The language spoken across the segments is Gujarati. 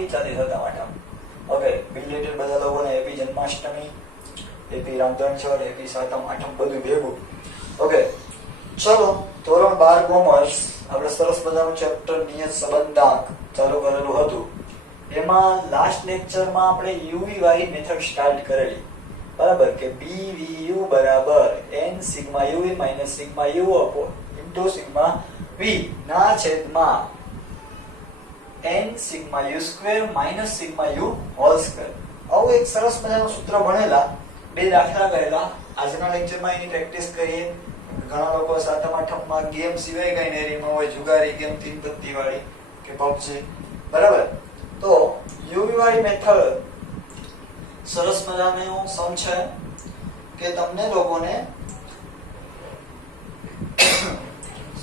બાકી ચાલી સાતમ આઠમ. ઓકે, બિલેટેડ બધા લોકોને happy Janmashtami, happy રામધનછળ, happy Satam Atham બધું ભેગું. ઓકે, ચલો ધોરણ 12 કોમર્સ આપણે સરસ મજાનું ચેપ્ટર નિયત સંબંધાંક ચાલુ કરેલું હતું. એમાં લાસ્ટ લેક્ચરમાં આપણે યુવી વાળી મેથડ સ્ટાર્ટ કરેલી, બરાબર, કે BVU બરાબર n sigma UV minus sigma U into sigma V ના છેદમાં n sigma U square minus sigma U whole square. આવું એક સરસ મજાનું સૂત્ર ભણેલા, બે દાખલા કરેલા. આજના લેક્ચરમાં એની પ્રેક્ટિસ કરીએ. ઘણા લોકો સાતમ આઠમમાં ગેમ સિવાય કઈ નહીં રમ્યા હોય, જુગારી ગેમ, તીન પત્તી વાળી કે પબજી, બરાબર. તો યુવી વાળી મેથડ સરસ મજાનું સમ છે કે તમને લોકોને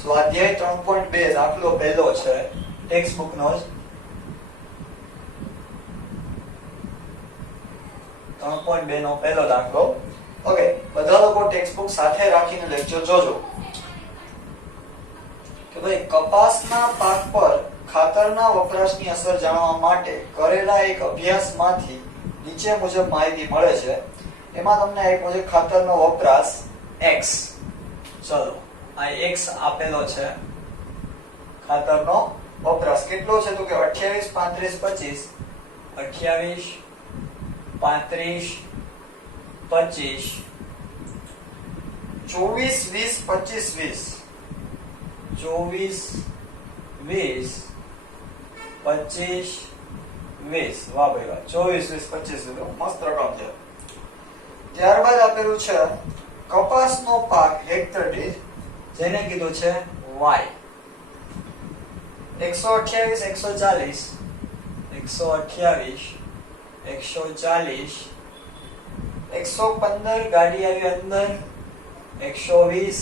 સ્વાધ્યાય 3.2 દાખલો પહેલો છે ટેક્સ્ટ બુક નો જ 3.2 નો પહેલો દાખલો. ઓકે, બધા લોકો ટેક્સ્ટ બુક સાથે રાખીને લેક્ચર જોજો. કે ભાઈ કપાસના પાક પર ખાતરના વપરાશની અસર જાણવા માટે કરેલા એક અભ્યાસમાંથી નીચે મુજબ માહિતી મળે છે. એમાં તમને આપ્યો છે ખાતરનો વપરાશ x. ચલો, આ x આપેલો છે. ખાતરનો વપરાશ કેટલો છે તો કે 28 35 25 28 35 25 24 20 25 20 વાહ ભાઈ વાહ, 24 20 25 મસ્ત રકમ છે. ત્યારબાદ આપેલું છે કપાસનો પાક હેક્ટર દીઠ, જેને કીધું છે y. 128 140 115 ગાડી આવી અંદર, 120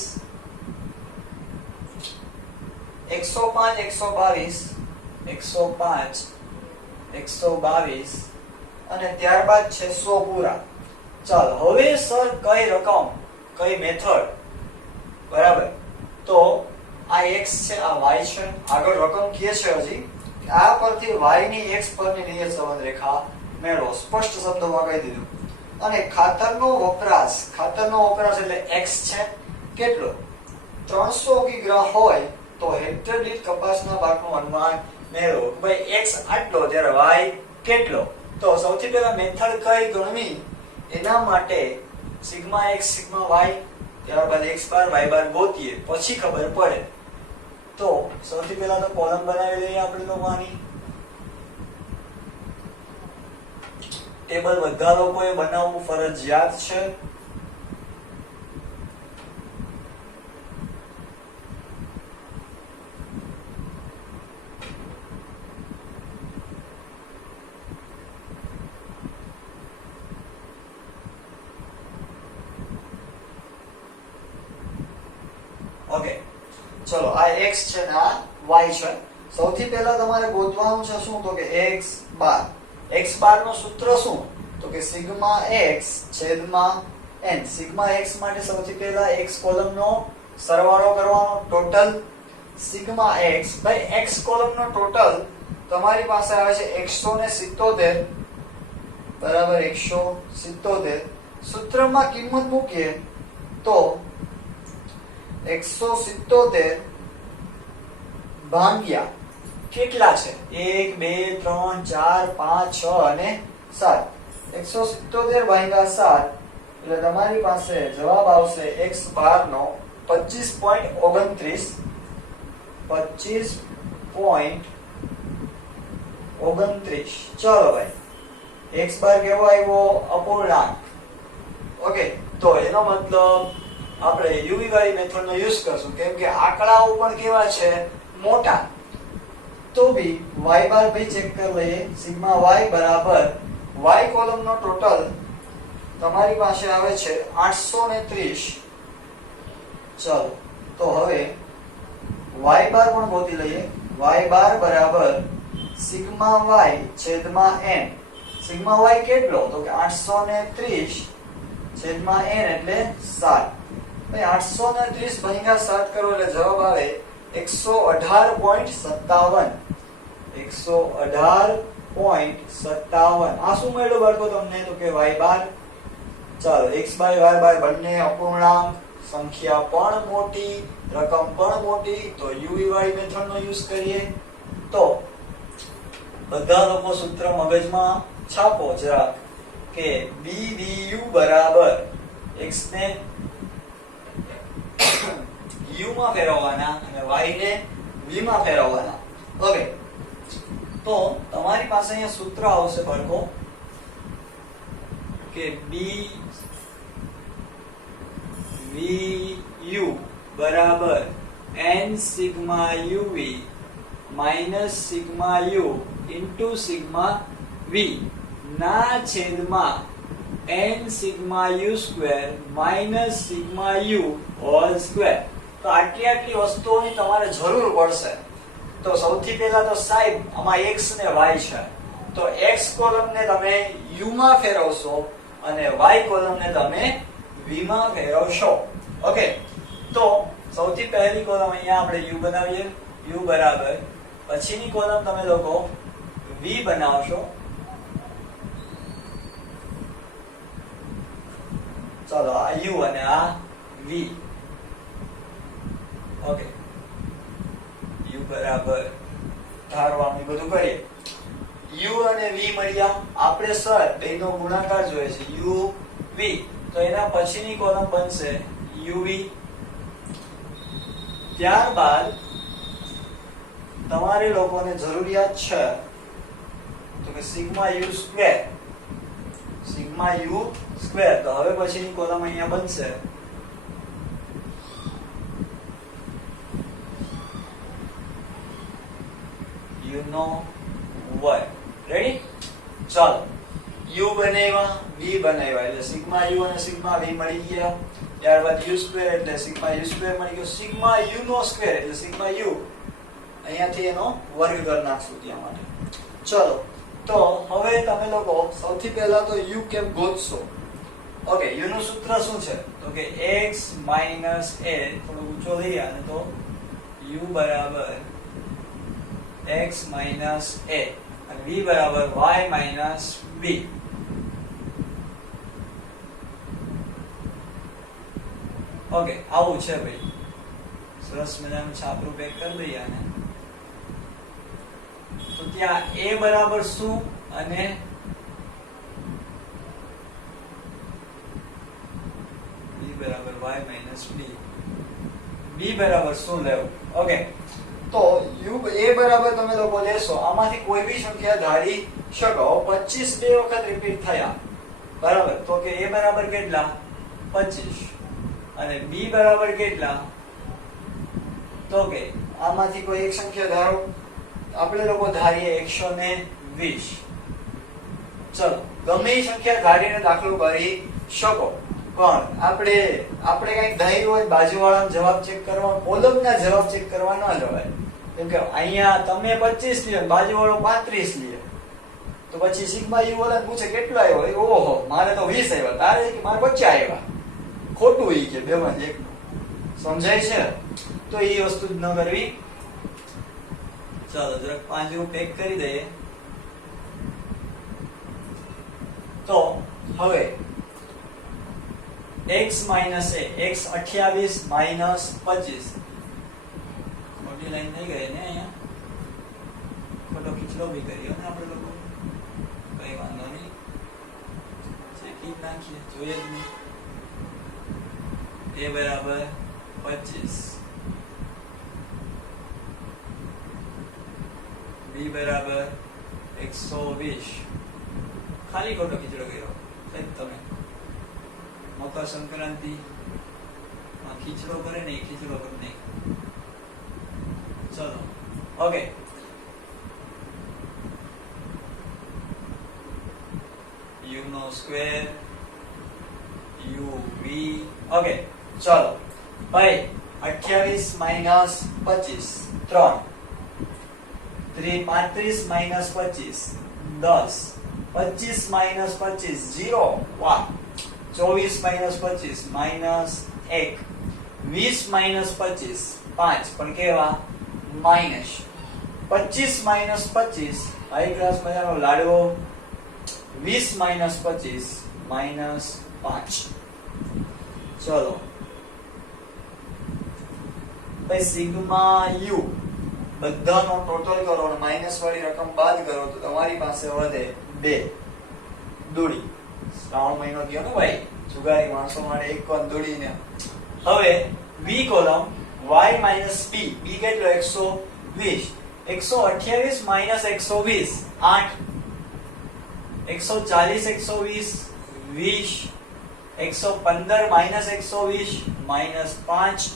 105 122 અને ત્યારબાદ છે 100 પૂરા. ચાલ, હવે સર કઈ રકમ, કઈ મેથડ, બરાબર. તો આ x છે, આ y છે. આગળ રકમ કહે છે હજી આ પરથી y ની x પરની નિયત સંબંધ રેખા મેળવો. સ્પષ્ટ શબ્દોમાં કહી દીધું. અને ખાતરનો વપરાશ એટલે x છે. કેટલો? 300 કિગ્રા હોય તો હેક્ટર દીઠ કપાસના પાકનું અનુમાન મેળવો. ભાઈ x આટલો ત્યારે y કેટલો? તો સૌથી પહેલા મેથડ કઈ ગણવી એના માટે સિગ્મા x સિગ્મા y, ત્યારબાદ x બાર y બાર ગોતીએ પછી ખબર પડે. તો સૌથી પહેલા તો કોલમ બનાવી લઈએ આપણે લોકોની. ટેબલ બધા લોકોએ બનાવવું ફરજિયાત છે. ઓકે, ચલો આ x છે ને આ y છે. સૌથી પહેલા તમારે ગોતવાનું છે શું તો કે x બાર. x બાર નું સૂત્ર શું તો કે સિગ્મા x છેદમાં n. સિગ્મા x માટે સૌથી પહેલા x કોલમ નો સરવાળો કરવાનો, total sigma x by x column નો ટોટલ તમારી પાસે આવે છે 177 બરાબર 177. સૂત્રમાં કિંમત મૂકીએ તો 177 ભાગ્યા કેટલા છે 1 2 3 4 5 6 અને 7. 177 ભાગ્યા 7 એટલે તમારી પાસે જવાબ આવશે x બાર નો 25.29. 25.29. ચલો ભાઈ, x બાર કેવો આવ્યો? અપૂર્ણાંક. ઓકે, તો એનો મતલબ આપણે યુવી વાળી મેથડ નો યુઝ કરશું, કેમ કે આંકડાઓ પણ કેવા છે? મોટા. તો બી y બાર ભાઈ ચેક કરી લઈએ. સિગ્મા y બરાબર y કોલમ નો ટોટલ તમારી પાસે આવે છે 830. ચલો, તો હવે y બાર પણ ગોતી લઈએ. y બાર બરાબર સિગ્મા y છેદમાં n. સિગ્મા y કેટલો તો કે 830 છેદમાં n એટલે 7. ભાઈ 830 ભાગ્યા 7 કરો એટલે જવાબ આવે 118.57. 118 0.57 આ શું મળ્યું બાળકો તમને તો કે y બાર. ચાલો x બાય y બાર બંને અપૂર્ણાંક, સંખ્યા પણ મોટી, રકમ પણ મોટી, તો uv વાળી મેથડ નો યુઝ કરીએ. તો બધા લોકો સૂત્ર મગજમાં છાપો જરાક કે bvu બરાબર x ને u માં ફેરવવાના અને y ને v માં ફેરવવાના. ઓકે, તો તમારી પાસે અહીંયા સૂત્ર આવશે બાળકો કે bvu બરાબર n sigma uv minus sigma u into sigma v ના છેદમાં n sigma u square minus sigma u whole square. તો આટલી વસ્તુઓની તમારે જરૂર પડશે. તો સૌથી પહેલા તો સાહેબ આમાં x ને y છે, તો x કોલમ ને તમે u માં ફેરવશો અને y કોલમ ને તમે v માં ફેરવશો. ઓકે, તો સૌથી પહેલી કોલમ અહીંયા આપણે u બનાવીએ. u બરાબર પછીની કોલમ તમે લોકો v બનાવશો. ચાલો આ u અને આ v. ઓકે, u બરાબર ધારવાનું બધું કરીએ. u અને v મળ્યા. આપણે સર બેનો ગુણાકાર જોઈએ છે u v, તો એના પછીની કોલમ બનશે uv. ત્યારબાદ તમારે લોકોને જરૂરિયાત છે તો કે sigma u square. Sigma u square, તો હવે પછીની કોલમ અહીંયા બનશે u નો વર્ગ. રેડી? ચાલો, u બનાવ્યા, v બનાવ્યા, એટલે સિગ્મા u અને સિગ્મા v મળી ગયા. ત્યારબાદ u સ્ક્વેર એટલે સિગ્મા u સ્ક્વેર મળી ગયો. સિગ્મા u નો સ્ક્વેર એટલે સિગ્મા u, અહીંયાથી એનો વર્ગ કરી નાખશું ત્યાં માટે. ચલો, તો હવે તમે લોકો સૌથી પહેલા તો u કેમ ગોતશો. ઓકે, u નું સૂત્ર શું છે તો કે x માઈનસ a, થોડું ઊંચો લઈએ અને તો u બરાબર x માઈનસ a અને v બરાબર y માઈનસ b. ઓકે, આવું છે ભાઈ. સરસ મજાનું છાપરું પેક કરી દઈએ આને. તો ત્યાં a બરાબર શું અને b બરાબર y માઈનસ b. b બરાબર શું લેવું? ઓકે, તો u a બરાબર તમે લોકો લેશો, આમાંથી કોઈ બી સંખ્યા ધારી શકો. 25 બે વખત રિપીટ થયા, બરાબર, તો કે a બરાબર કેટલા? 25 અને b બરાબર કેટલા? તો કે આમાંથી કોઈ એક સંખ્યા ધારો. આપણે લોકો ધારીએ 120. ચલો, ગમે એ સંખ્યા ધારીને દાખલો કરી શકો, પણ આપણે કઈક ધાર્યું હોય બાજુવાળાનો જવાબ ચેક કરવા, કોલમના જવાબ ચેક કરવા ન જવાય. કેમ કે અહીંયા તમે 25 લ્યો, બાજુવાળો 35 લ્યો, તો પછી સિગ્મા યુ વાળા પૂછે કેટલો આવ્યો? ઓહો, મારે તો 20 આવ્યા, તારે કે મારે 50 આવ્યા. ખોટું ઈ કે બેમાં એક. સમજાય છે? તો એ વસ્તુ જ ન કરવી. ચાલો જરાક પાંજરું પેક કરી દઈએ. તો હવે x minus a, x 28 minus 25. મોટી લાઈન થઈ ગઈ ને અહીંયા. ખોટો ખીચડો બી કર્યો ને આપણે લોકો. કઈ વાંધો નહીં, ચેકી નાખીએ, જોઈએ જ નહીં. a બરાબર 25, b બરાબર 120. ખાલી ખોટો ખીચડો કર્યો સાહેબ તમે. મકર સંક્રાંતિ માં ખીચડો કરે ને, ખીચડો કરે નહીં. ચલો, ઓકે, u નો સ્ક્વેર uv. ઓકે, ચલો ભાઈ 28 માઈનસ 25 3, 35 માઈનસ 25 10, 25 માઈનસ 25 0. વાહ. 24 માઈનસ 25 માઈનસ 1, 20 માઈનસ 25 5, પણ કેવા? માઈનસ. 25 માઇનસ 25 હાઈ ક્લાસ મજાનો લાડવો 20 માઇનસ 25 માઇનસ 5 ચલો ભાઈ સિગ્મા યુ બધાનો ટોટલ કરો અને માઇનસ વાળી રકમ બાદ કરો તો તમારી પાસે વધે 2 દોડી શ્રાવણ મહિનો ગયો ને ભાઈ જુગારી માણસો માટે એક કોણ દોડીને હવે B column y minus b b કેટલો 120 128 માઇનસ 120 8 140 120 20 115 માઇનસ 120 માઇનસ 5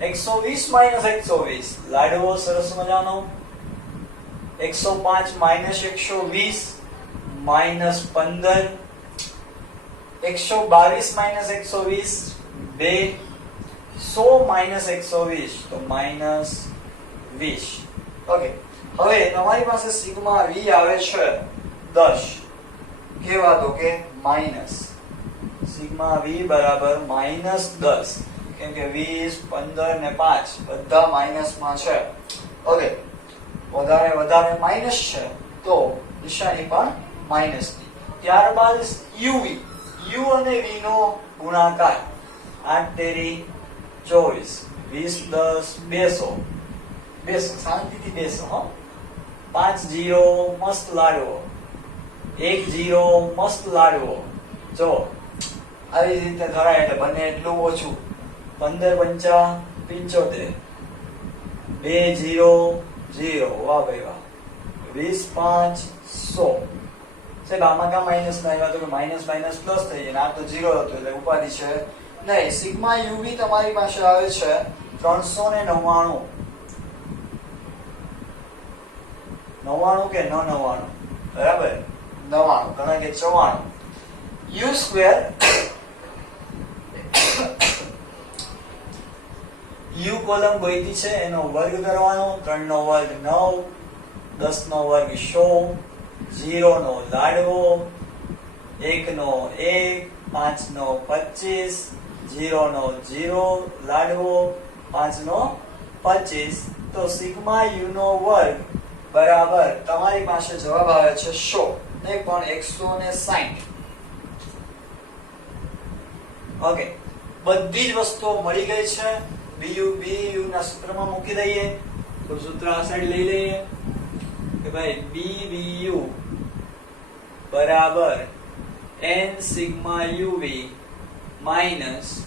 120 માઇનસ 120 લાડવો સરસ મજાનો 105 માઇનસ 120 માઇનસ 15 122 માઇનસ 120 2 100 માઇનસ 120 તો માઇનસ 20 ઓકે હવે તમારી પાસે સિગ્મા v આવે છે 10 કેવા તો કે માઇનસ સિગ્મા v બરાબર માઇનસ 10 કેમ કે 20 15 ને 5 બધા માઇનસ માં છે ઓકે વધારે માઇનસ છે તો નિશાની પણ માઇનસ ની ત્યારબાદ uv u અને v નો ગુણાકાર 8 તેરી 24 20 10 200 શાંતિથી બેસો હો 5 0 મસ્ત લાડવો 1 0 મસ્ત લાડવો જો આવી રીતે ધરાય એટલે બને એટલું ઓછું 15 5 75 2 0 0 વાહ ભાઈ વાહ 20 5 100 સાહેબ આમાં કા માઇનસ ના આવ્યા તો કે માઇનસ પ્લસ થઈ જાય આ તો 0 હતો એટલે ઉપાધિ છે નહીં સિગ્મા યુ બી તમારી પાસે આવે છે 399 99 કે 99 બરાબર 99 ઘણા કે 94 u સ્ક્વેર u કોલમ ગોઈતી છે એનો વર્ગ કરવાનો 3 નો વર્ગ 9 10 નો વર્ગ 100 0 નો લાડવો 1 નો 1 5 નો 25 0 નો 0 લાડવો 5 નો 25 તો સિગ્મા u નો વર્ગ બરાબર તમારી પાસે જવાબ આવે છે 100 નહીં પણ 160 ઓકે બધી જ વસ્તુઓ મળી ગઈ છે bu ના સૂત્રમાં મૂકી દઈએ તો સૂત્ર આ સાઈડ લઈ લઈએ કે ભાઈ bu બરાબર n sigma uv minus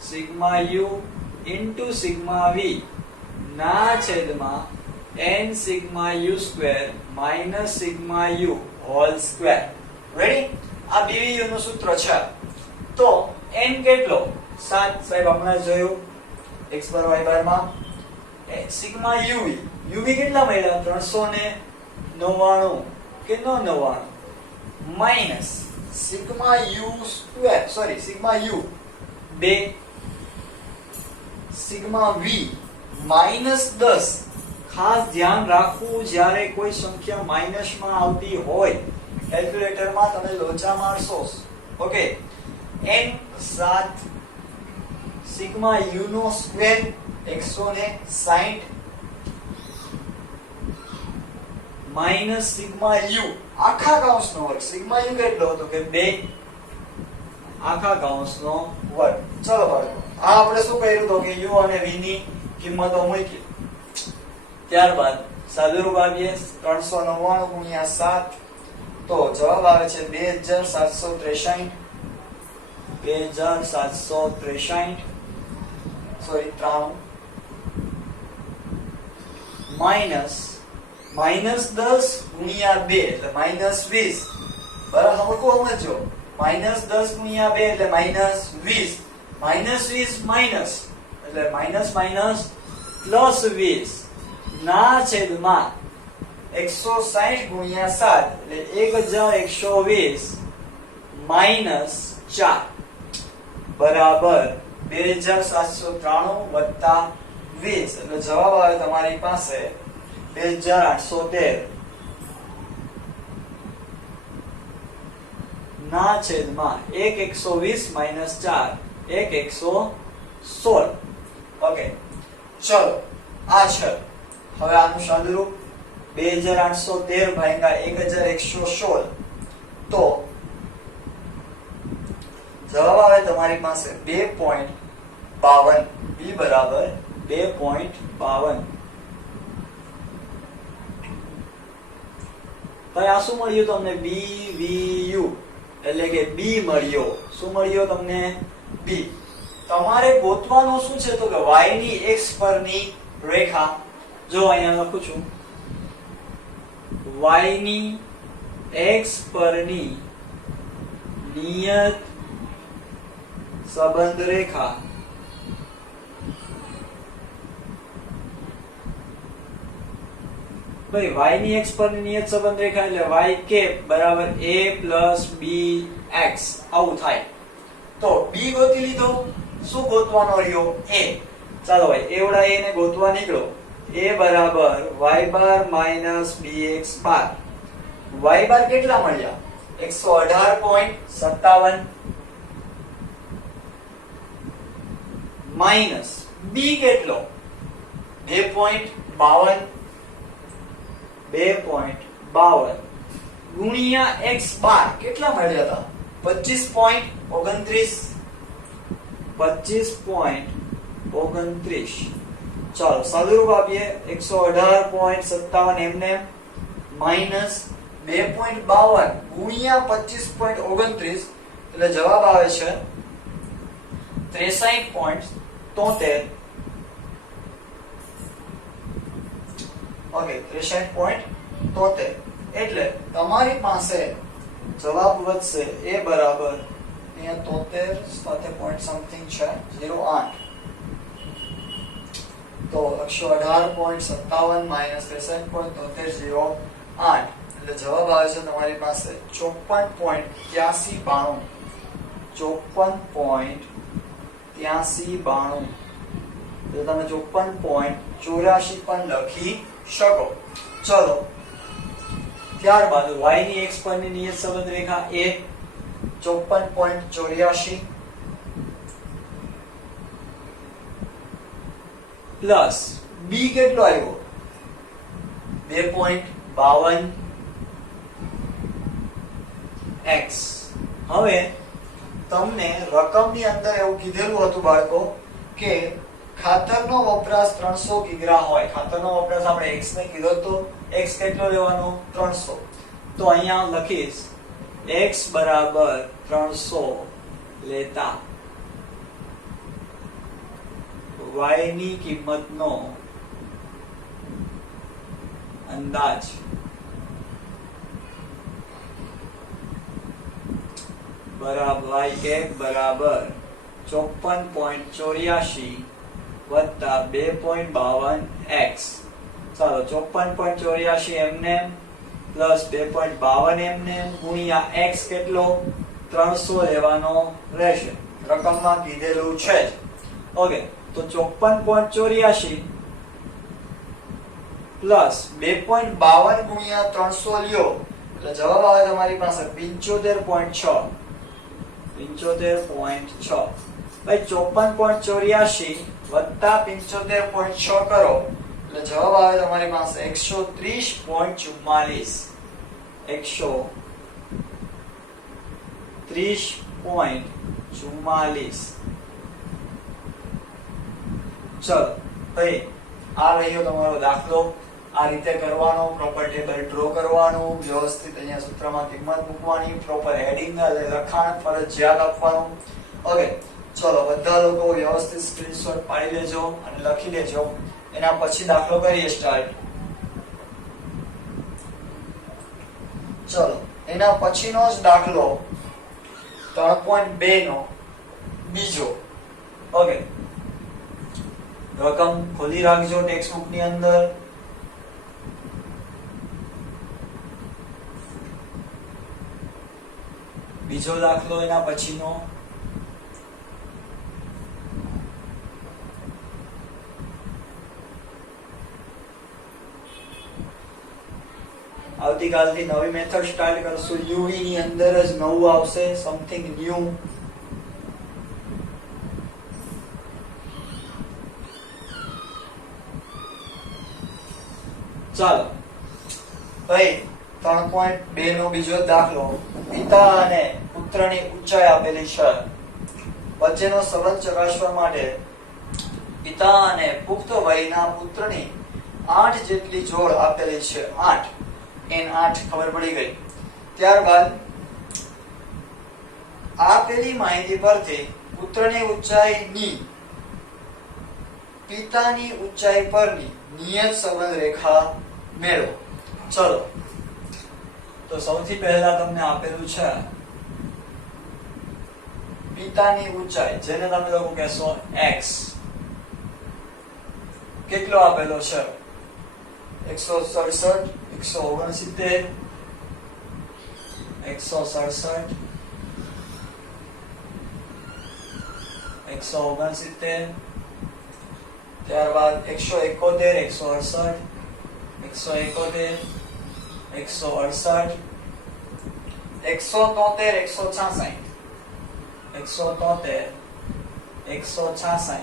sigma u into sigma v ના છેદમાં n sigma u square minus sigma u whole square ready આ bu નું સૂત્ર છે તો n કેટલો 7 સાહેબ હમણાં જોયું x બાર y બાર માં સિગ્મા uv કેટલા મળ્યા 399 કે 99 minus sigma u square sorry sigma u 2 sigma v minus 10 ખાસ ધ્યાન રાખવું જ્યારે કોઈ સંખ્યા માઈનસ માં આવતી હોય કેલ્ક્યુલેટર માં તમે લોચા મારશો ઓકે n 7 સિગ્મા u નો સ્ક્વેર 160 માઈનસ સિગ્મા u આખા કૌંસનો વર્ગ સિગ્મા u કેટલો હતો કે 2 આખા કૌંસનો વર્ગ ચલો બાળકો આ આપણે શું કર્યું તો કે u અને v ની કિંમતો મૂકી ત્યારબાદ સાદુરૂપ આપીએ 399 ગુણ્યા 7 તો જવાબ આવે છે 2763 2763 સોરી 93 માઈનસ 10 ગુણ્યા 2 એટલે માઈનસ 20 બરાબર સમજો માઈનસ 10 ગુણ્યા 2 એટલે માઈનસ 20 માઈનસ 20 માઈનસ એટલે માઈનસ પ્લસ 20 ના છેદમાં 160 ગુણ્યા 7 એટલે 1120 માઈનસ 4 બરાબર 2793 વત્તા 20 એટલે જવાબ આવે તમારી પાસે 2813 ના છેદમાં 120 માઈનસ 4 116 ઓકે ચલો આ છે હવે આનું સાદુરૂપ 2813 ભાગ્યા 1116 તો જવાબ આવે તમારી પાસે 2.52. b બરાબર 2.52. તો આ શું મળ્યું તમને? BVU એટલે કે b મળ્યો. શું મળ્યો તમને? b. તમારે ગોતવાનું શું છે તો કે y ની x પરની રેખા. જો અહીંયા લખું છું y ની x પરની નિયત સંબંધ રેખા ભાઈ y ની x પરની નિયત સંબંધ રેખા એટલે y કેપ બરાબર a plus bx આવું થાય. તો b ગોતી લીધો. શું ગોતવાનો રહ્યો? a. ચાલો ભાઈ એવડા a ને ગોતવા નીકળો. a બરાબર y બાર minus bx બાર. y બાર કેટલા મળ્યા? 118.57 માઈનસ b કેટલો? 2.52 ગુણ્યા x બાર કેટલા મળ્યા હતા? 25.29. ચાલો સાદુરૂપ આપીએ. 118.57 એમને માઈનસ 2.52 ગુણ્યા 25.29 એટલે જવાબ આવે છે 63.73. ઓકે 63.73 એટલે તમારી પાસે જવાબ વધશે a બરાબર અહીંયા 73 સાથે પોઈન્ટ સમથિંગ છે 08. તો 118.57 માઈનસ 63.7308 એટલે જવાબ આવે છે તમારી પાસે 54.8392. 54.8392 એટલે તમે 54.84 પણ લખી શકો. ચલો ત્યારબાદ y ની x પરની નિયત સંબંધ રેખા a 54.84 પ્લસ b કેટલો આવ્યો? 2.52 x. હવે તમને રકમની અંદર એવું કીધેલું હતું બાળકો કે ખાતરનો વપરાશ 300 કિગ્રા હોય. ખાતરનો વપરાશ આપણે x ને કીધો તો x કેટલો લેવાનો? 300. તો અહીંયા લખીશ x બરાબર 300 લેતા y ની કિંમતનો અંદાજ બરાબર y કેપ બરાબર 54.84 વત્તા 2.52 x. ચાલો 54.84 એમને પ્લસ 2.52 એમને ગુણ્યા x કેટલો? 300 લેવાનો રહેશે. રકમમાં કીધેલું છે જ. ઓકે તો 54.84 પ્લસ 2.52 ગુણ્યા 300 લ્યો એટલે જવાબ આવે તમારી પાસે 75.6. 75.6 ભાઈ 54.84 વત્તા 75.6 કરો એટલે જવાબ આવે તમારી પાસે 130.44. 130.44. ચલો ભાઈ આ રહ્યો તમારો દાખલો. આ રીતે કરવાનો. પ્રોપર ટેબલ ડ્રો કરવાનું. વ્યવસ્થિત અહીંયા સૂત્રમાં કિંમત મૂકવાની. પ્રોપર હેડિંગ લખાણ ફરજિયાત આપવાનું. ઓકે ચલો બધા લોકો વ્યવસ્થિત સ્ક્રીનશોટ પાડી લેજો અને લખી લેજો. એના પછી દાખલો કરીએ સ્ટાર્ટ. ચલો એના પછીનો જ દાખલો 3.2 નો બીજો. ઓકે રકમ ખોલી રાખજો ટેક્સ્ટ બુક ની અંદર. બીજો દાખલો એના પછીનો. આવતીકાલથી નવી મેથડ સ્ટાર્ટ કરશું. યુવી ની અંદર જ નવું આવશે, સમથિંગ ન્યુ. ચાલો ભાઈ 3.2 નો બીજો દાખલો. પિતા અને પુત્રની ઊંચાઈ આપેલી છે. વચ્ચેનો સંબંધ ચકાસવા માટે પિતા અને પુખ્ત વયના પુત્રની 8 જેટલી જોડ આપેલી છે. 8 n8 ખબર પડી ગઈ. ત્યારબાદ આપેલી માહિતી પરથી પુત્રની ઊંચાઈની પિતાની ઊંચાઈ પરની નિયત સંબંધ રેખા મેળવો. ચલો તો સૌથી પહેલા તમને આપેલું છે પિતાની ઊંચાઈ, જેને તમે લોકો કહેશો x. કેટલો આપેલો છે? 167, 169, 167, 169, ત્યારબાદ 171, 168, 171, 168, 173, 166, 173, 166,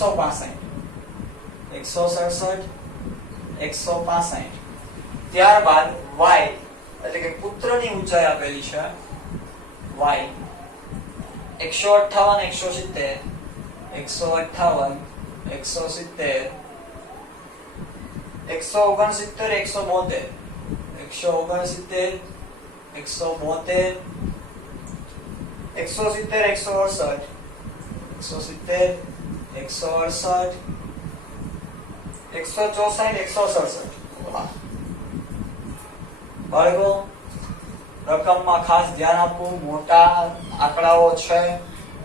165, 165. ત્યારબાદ y એટલે કે પુત્રની ઊંચાઈ આપેલી છે. y 158, 170, 158, 170, 169, 172, 172, 170, 168, 170, 168, 164. બાળકો રકમમાં ખાસ ધ્યાન આપવું. મોટા આંકડાઓ છે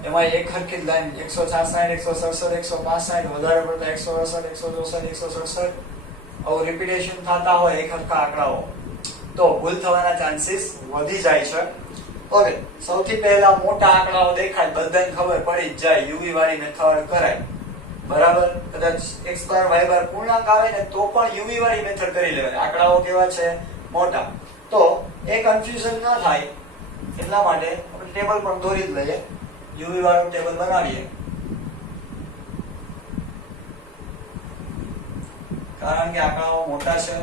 એમાં એક હરખી જ લાઈન 166, 167, 165, વધારે પડતા 168, 164, 167 આવું રિપીટેશન થતા હોય એક હરખા આંકડાઓ તો ભૂલ થવાના ચાન્સીસ વધી જાય છે. ઓકે, સૌથી પહેલા મોટા આંકડાઓ દેખાય બધાને ખબર પડી જ જાય યુવી વાળી મેથડ કરાય. બરાબર, કદાચ x બાર y બાર પૂર્ણાંક આવે ને તો પણ યુવી વાળી મેથડ કરી લેવાની. આંકડાઓ કેવા છે? મોટા. તો એ કન્ફ્યુઝન ન થાય એટલા માટે આપણે ટેબલ પણ દોરી જ લઈએ. યુવી વાળું ટેબલ બનાવીએ, કારણ કે આંકડાઓ મોટા છે.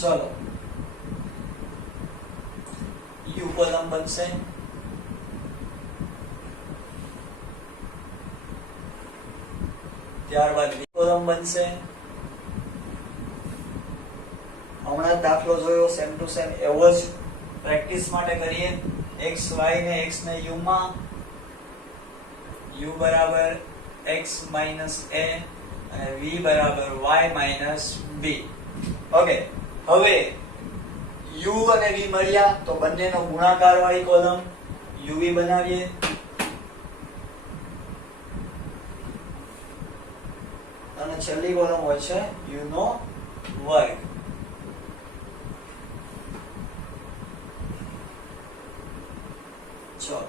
ચલો u કોલમ બનશે. ત્યારબાદ v કોલમ બનશે. હમણાં જ દાખલો જોયો, સેમ ટુ સેમ એવો જ પ્રેક્ટિસ માટે કરીએ. x y ને x ને u માં, u બરાબર x માઈનસ a અને v બરાબર y માઈનસ b. ઓકે, હવે u અને v મળ્યા તો બંનેનો ગુણાકાર વાળી કોલમ uv બનાવીએ. અને છેલ્લી કોલમ હોય છે u નો વર્ગ. ચલો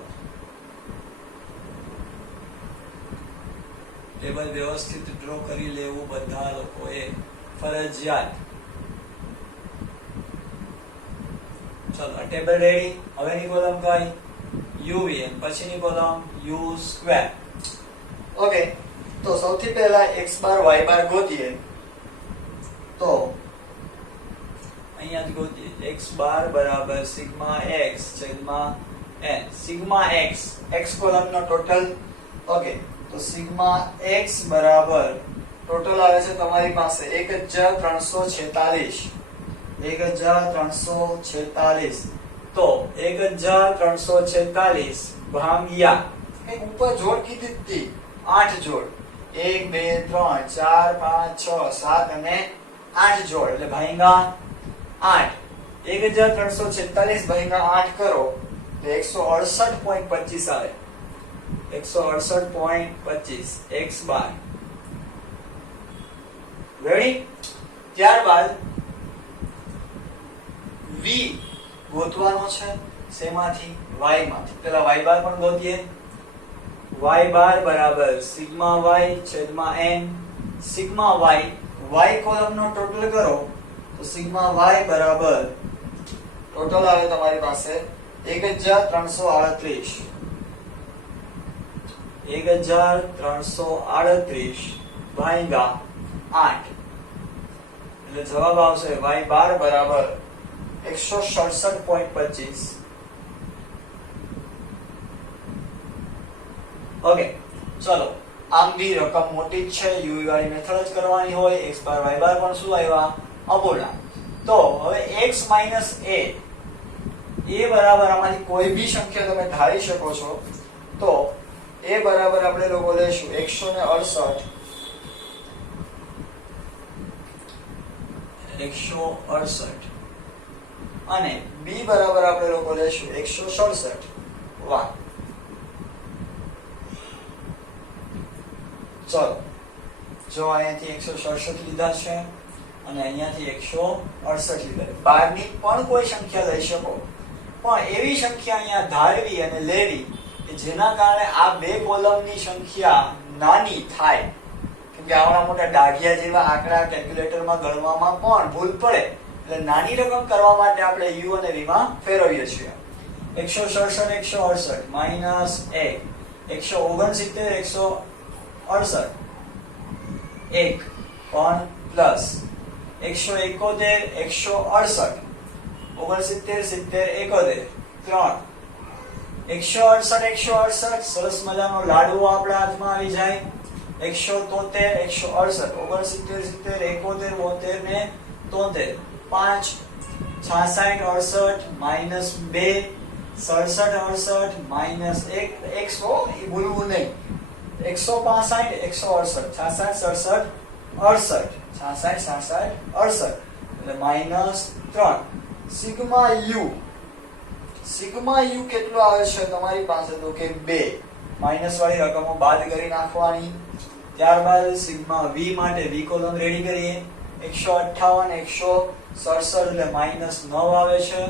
ટેબલ વ્યવસ્થિત ડ્રો કરી લેવું બધા લોકોએ ફરજિયાત. ચલો ટેબલ રેડી. હવેની કોલમ કઈ? uv અને પછીની કોલમ u સ્ક્વેર. ઓકે, તો સૌથી પહેલા x બાર y બાર ગોતીએ. તો અહીંયા ગોતીએ x બાર બરાબર સિગ્મા x છેદમાં n. સિગ્મા x કોલમનો ટોટલ. ઓકે, તો સિગ્મા x બરાબર ટોટલ આવે છે તમારી પાસે 1346. 1346. તો 1346 ભાગ્યા કઈ ઉપર જોડ કીધી હતી 8 જોડ. 1 2 3 4 5 6 7 અને 8 જોડ એટલે ભાગ્યા 8. 1346 ભાગ્યા 8 કરો તો 168.25 આવે. 168.25 x બાર. રેડી? ત્યારબાદ v ગોતવાનો છે. શેમાંથી? y માંથી. પેલા y બાર પણ ગોતીએ. y બાર બરાબર સિગ્મા y છેદમાં n સિગ્મા y કોલમ નો ટોટલ કરો તો સિગ્મા y બરાબર ટોટલ આવે તમારી પાસે 1338 ભાગ્યા 8 એટલે જવાબ આવશે y12 બરાબર 167.25. ઓકે ચલો આમ બી રકમ મોટી જ છે u વાળી મેથડ જ કરવાની હોય x બાર y બાર પણ શું આવ્યા અપૂર્ણાંક. તો હવે x a બરાબર આમાંથી કોઈ બી સંખ્યા તમે ધારી શકો છો. તો a બરાબર આપણે લોકો લેશું 168 અને b બરાબર આપણે લોકો લેશું 167 વાહ. ચલો જો અહીંયાથી 167 લીધા છે અને અહીંયાથી 168 લીધા. બહારની પણ કોઈ સંખ્યા લઈ શકો પણ એવી સંખ્યા અહીંયા ધારવી અને લેવી કે જેના કારણે આ બે કોલમની સંખ્યા નાની થાય. કેમકે આવડા મોટા દાઢિયા જેવા આંકડા કેલ્ક્યુલેટરમાં ગણવામાં પણ ભૂલ પડે એટલે નાની રકમ કરવા માટે આપણે u અને v માં ફેરવીએ છીએ. 167 168 માઈનસ 1 169 168 1 પણ પ્લસ 171 168 69 70 71 3 168 સરસ મજાનો લાડવો આપણા હાથમાં આવી જાય. 173 168 69 70 71 72 ને 73 5 66 68 માઈનસ 2 67 68 માઈનસ 1 100 એ ભૂલવું નહીં. 165 168 66 67 68 એટલે માઈનસ 3 સિગ્મા યુ કેટલો આવે છે તમારી પાસે તો કે 2 માઈનસ વાળી રકમો બાદ કરી નાખવાની. ત્યારબાદ સિગ્મા વી માટે વી કોલમ રેડી કરીએ. 158 167 એટલે માઈનસ 9 આવે છે.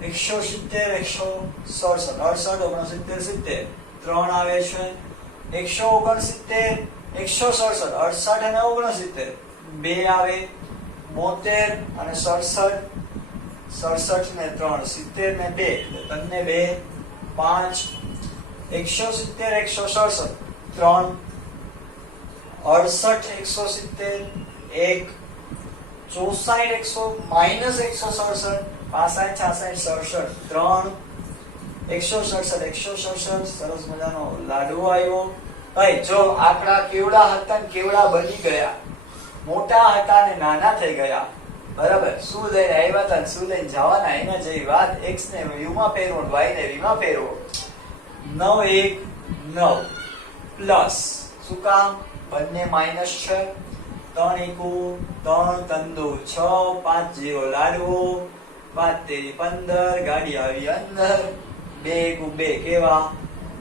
170 167 68 69 3 આવે છે. 169 167 68 અને 69 2 આવે. 72 અને 67 67 ને 3 70 ને 2 એટલે તને 2 5 170 167 3 68 170 1 64 માઈનસ 167 65 66 3 167 સરસ મજાનો લાડવો આવ્યો. ભાઈ જો આંકડા કેવડા હતા ને કેવડા બની ગયા, મોટા હતા ને નાના થઈ ગયા, બરાબર. શું લઈને આવ્યા હતા ને શું લઈને જવાના એના જેવી વાત. x ને u માં ફેરવો y ને v માં ફેરવો. 9 1 9 પ્લસ શું કામ બંને માઈનસ છે. 3 1 3 3 6 5 0 લાડવો 5 3 15 ગાડી આવી અંદર. 2 1 2 કેવા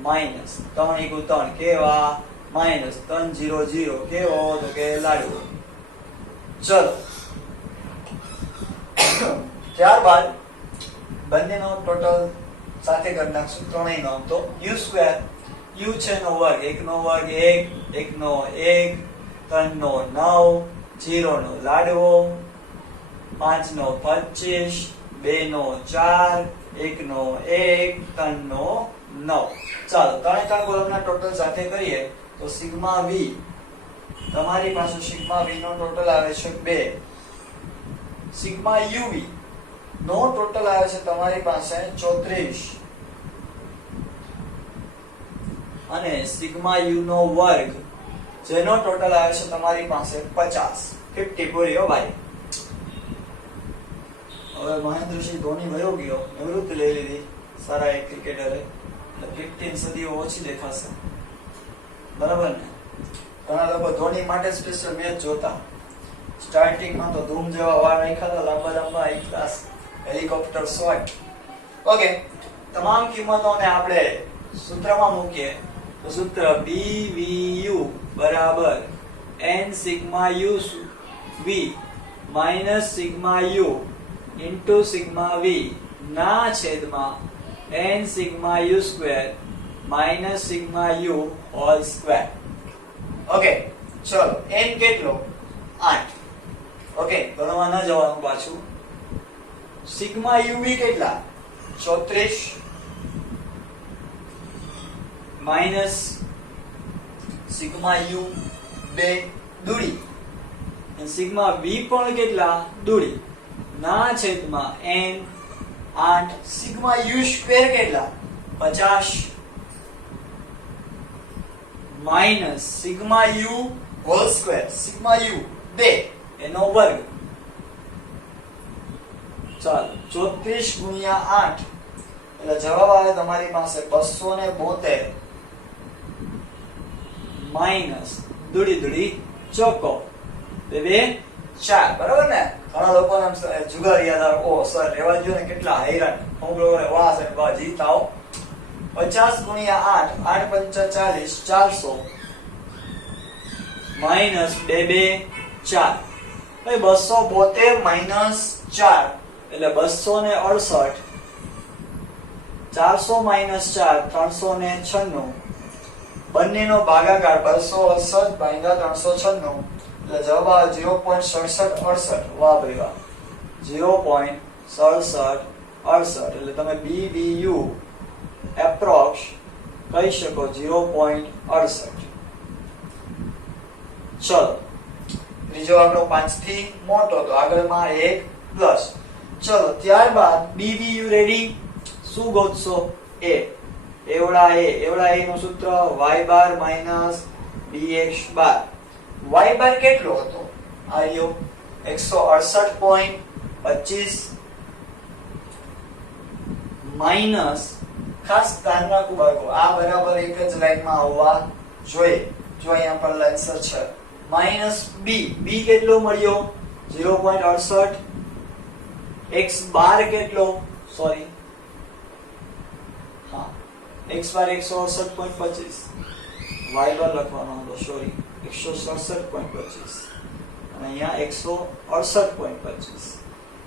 માઈનસ. 3 1 3 કેવા માઈનસ. 3 0 0 કેવો તો કે લાડવો. ચલો ત્યારબાદ બંનેનો ટોટલ સાથે કરી નાખશું. ત્રણેય નો તો u² u છે નો વર્ગ 1 નો વર્ગ 1 1 નો 1 3 નો 9 0 નો લાડવો 5 નો 25 2 નો 4 1 નો 1 3 નો 9. ચાલો ત્રણ કોલમના ટોટલ સાથે કરીએ તો સિગ્મા v તમારી પાસે સિગ્મા v નો ટોટલ આવે છે 2. સિગ્મા uv નો ટોટલ આવે છે તમારી પાસે 34 અને સિગ્મા u નો વર્ગ જેનો ટોટલ આવે છે તમારી પાસે 50. 50 પૂરી હો ભાઈ. હવે મહેન્દ્રસિંહ ધોની વયો ગયો, નિવૃત્તિ લઈ લીધી સારા એક ક્રિકેટરે, એટલે 15 સદીઓ ઓછી દેખાશે, બરાબર ને. ઘણા લોકો ધોની માટે સ્પેશિયલ મેચ જોતા. સ્ટાર્ટિંગમાં તો ધૂમ જેવા વાર રાખ્યા લાંબા લાંબા એક ક્લાસ હેલિકોપ્ટર શોટ. ઓકે, તમામ કિંમતોને આપણે સૂત્રમાં મૂકીએ તો સૂત્ર BVU બરાબર n sigma u v minus sigma u into sigma v ના છેદમાં n sigma u square minus sigma u whole square. Okay ચલો n કેટલો 8. ઓકે ગણવા ન જવાનું પાછું. સિગ્મા uv કેટલા 34 માઈનસ સિગ્મા u 2 દૂરી અને સિગ્મા v પણ કેટલા દૂરી ના છેદમાં n 8 સિગ્મા u સ્ક્વેર કેટલા 50 minus sigma u whole square sigma u 2 એનો વર્ગ. ચાલો 34 ગુણ્યા 8 એટલે જવાબ આવે તમારી પાસે 272 માઈનસ દૂડી દૂડી ચોકો 2 2 4 બરાબર ને. ઘણા લોકોને જુગાર યાદ આવે ઓ સર રેવા જો ને કેટલા હેરાન હું લોકોને વાહ સર વાહ જીતાઓ 50 ગુણ્યા 8 8 5 40 400 માઈનસ 2 2 4 ભાઈ 272 માઈનસ 4 એટલે 268 400 માઈનસ 4 396 બંનેનો ભાગાકાર 268 ભાગ્યા 396 એટલે જવાબ આવે 0.6768. વાહ ભાઈ વાહ 0.6768 એટલે તમે BBU એપ્રોક્સ કહી શકો 0.68. ચલો ત્રીજો આંકડો 5 થી મોટો તો આગળમાં 1 પ્લસ. ચલો ત્યારબાદ BBU રેડી શું ગોતશો a એવડા a નું સૂત્ર y બાર માઈનસ bx બાર. y બાર કેટલો હતો આયો 168.25 માઈનસ ખાસ ધ્યાન રાખવું બાળકો આ બરાબર એક જ લાઈનમાં આવવા જોઈએ. જો અહીંયા પર આન્સર છે માઈનસ b કેટલો મળ્યો 0.68 x બાર કેટલો સોરી હા x બાર 168.25 y બાર લખવાનો હતો સોરી 167.25 અને અહીંયા 168.25.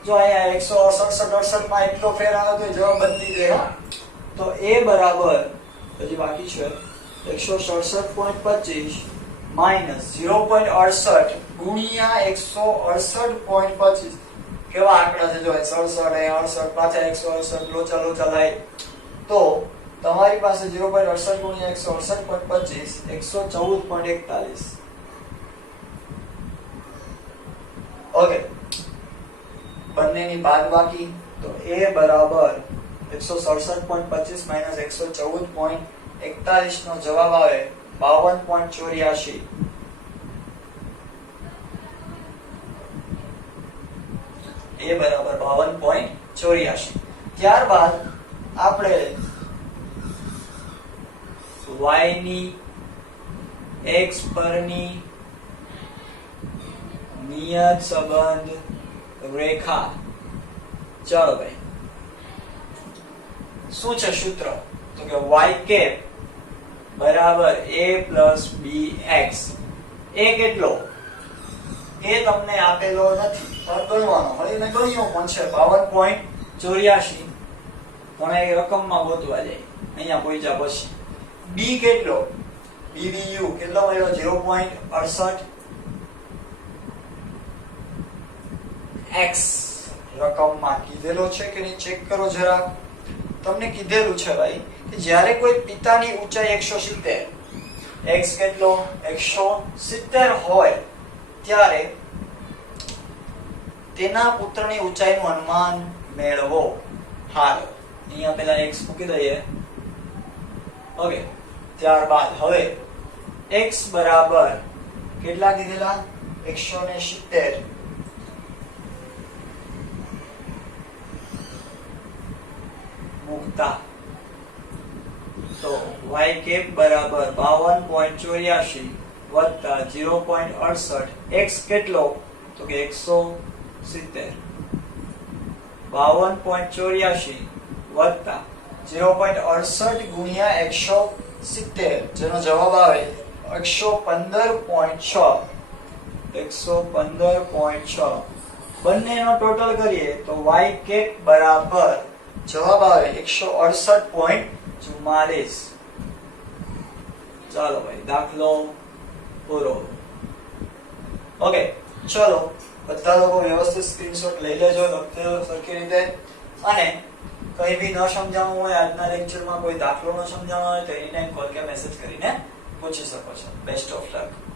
જો અહીંયા 168 માં એટલો ફેર આવે તો જવાબ બદલી દે. હા તો a બરાબર હજી બાકી છે 167.25 માઈનસ 0.68 ગુણ્યા 168.25. કેવા આંકડા છે જો 67 પાછા 168 લોચા લાય તો તમારી પાસે 0.68 ગુણ્યા 168.25 114.41. ઓકે બંનેની બાદબાકી તો a બરાબર 167.25 માઈનસ 114.41 નો જવાબ આવે 52.84. a બરાબર 52.84. ત્યારબાદ આપણે y ની x પરની નિયત સંબંધ રેખા. ચાલો ભાઈ શું છે સૂત્ર તો કે y કેપ બરાબર a plus bx. a કેટલો એ તમને આપેલો નથી પણ ગણવાનો મળીને ગણ્યો પણ છે 52.84. પણ એ રકમમાં ગોતવા જાય અહીંયા પહોંચ્યા પછી. b કેટલો BBU કેટલો મળ્યો 0.68 x રકમમાં કીધેલો છે કે નહીં ચેક કરો જરા. તમને કીધેલું છે ભાઈ કે જ્યારે કોઈ પિતાની ઊંચાઈ 170 x કેટલો 170 હોય ત્યારે તેના પુત્રની ઊંચાઈનું અનુમાન મેળવો. હાલો અહીંયા પહેલા x મૂકી દઈએ. ઓકે ત્યારબાદ હવે x બરાબર કેટલા કીધેલા 170 મુકતા તો y કેપ બરાબર 52.84 વત્તા 0.68 x કેટલો તો કે 170 52.84 વત્તા 0.68 ગુણ્યા 170 જેનો જવાબ આવે 115.6 115.6 બંનેનો ટોટલ કરીએ તો y કેપ બરાબર જવાબ આવે 168.44. ચાલો ભાઈ દાખલો પૂરો. ઓકે, ચલો બધા લોકો વ્યવસ્થિત સ્ક્રીનશોટ લઈ લેજો, લખજો સરખી રીતે. અને કંઈ બી ન સમજાવવું હોય આજના લેક્ચરમાં, કોઈ દાખલો ન સમજાવવાનો હોય તો એને કોલ કે મેસેજ કરીને પૂછી શકો છો. Best of luck.